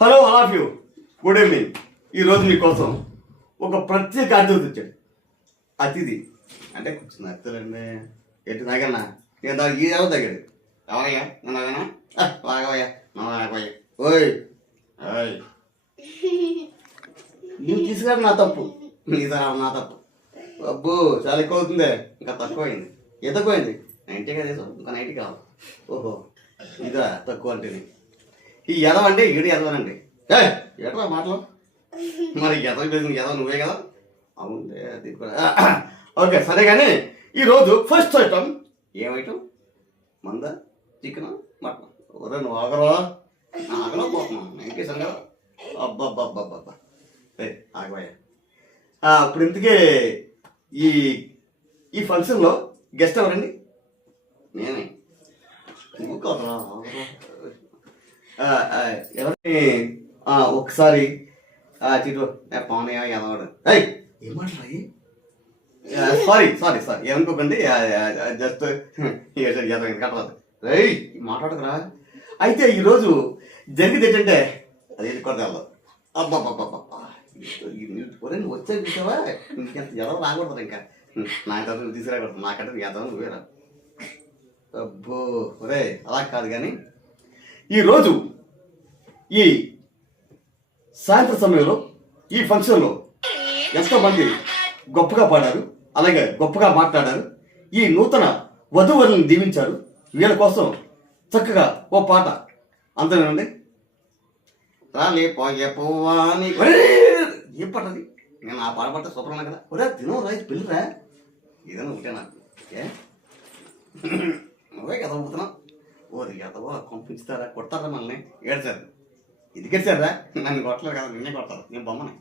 Hello all of you, good evening. ఈరోజు మీకోసం ఒక ప్రత్యేక అతిథి వచ్చాడు. అతిథి అంటే కూర్చున్న అతిథులండి. ఎటు తాగన్నా నేను ఈ ఎవరు తగ్గాడు ఎవరయ్యా నేను తాగానా బాగోయ్యా బాగోయ్యా. ఓయ్ ఓయ్ నువ్వు తీసుకురాడు నా తప్పు, నీ నా తప్పు. అబ్బో చాలా ఎక్కువ అవుతుంది, ఇంకా తక్కువైంది. ఎంత తక్కువైంది? 90 కదా, ఇంకా 90 కావాలి. ఓహో ఇదా తక్కువ అంటే ఈ ఎదవ అంటే ఈడు ఎదవనండి. ఎట్లా మాటలు మరి ఎదవ ఎదవ నువ్వే కదా. అవును అది కూడా ఓకే సరే. కానీ ఈరోజు ఫస్ట్ ఐటమ్ ఏం ఐటమ్? మంద, చికెన్, మటన్. ఒరే నువ్వు ఆగరా, ఆగలో పోతున్నావు వెంకేశాను కదా. అబ్బాబ్బాబ్బాబ్బా ఆగబోయా. ఇప్పుడు ఇంతకీ ఈ ఈ ఫంక్షన్లో గెస్ట్ ఎవరండి? నేనే. ఎవరిని ఒకసారి చిటు పవనయ్య ఎదవాడు. ఏం మాట్లాడాయి? సారీ సారీ సారీ ఏమనుకోకండి, జస్ట్ కట్టరాదు. రేయ్ మాట్లాడకురా. అయితే ఈరోజు జరిగింది ఏంటంటే అది కొరత వెళ్ళదు. అబ్బాబ్బాబ్బా నువ్వు వచ్చేది చూసావా, ఇంకెంత ఎదవ రాకూడదు. ఇంకా నాకంటే నువ్వు తీసుకురాకూడదు, నాకంటే ఎదవ నువ్వే రా. అబ్బో ఒరే అలా కాదు. కానీ ఈరోజు ఈ సాయంత్రం సమయంలో ఈ ఫంక్షన్లో ఎంతోమంది గొప్పగా పాడారు, అలాగే గొప్పగా మాట్లాడారు. ఈ నూతన వధూవరులను దీవించారు. వీళ్ళ కోసం చక్కగా ఓ పాట అంత వినండి. రాలే పోయే పోవాని ఏం పాటది? నేను ఆ పాట పాట సూపర్ ఉన్నా కదా. ఒరే తినో రైతు పిల్లరా ఏదైనా ఒకటే నాకు. నువ్వే కదా పోతున్నావు. ఓరి ఎదవో పంపించుతారా, కొడతారా మనల్ని? ఏడ్చారు. ఇది గెలిచారా? నన్ను కొట్టలేరు కదా, నిన్నే కొడతారు. నేను బొమ్మనే.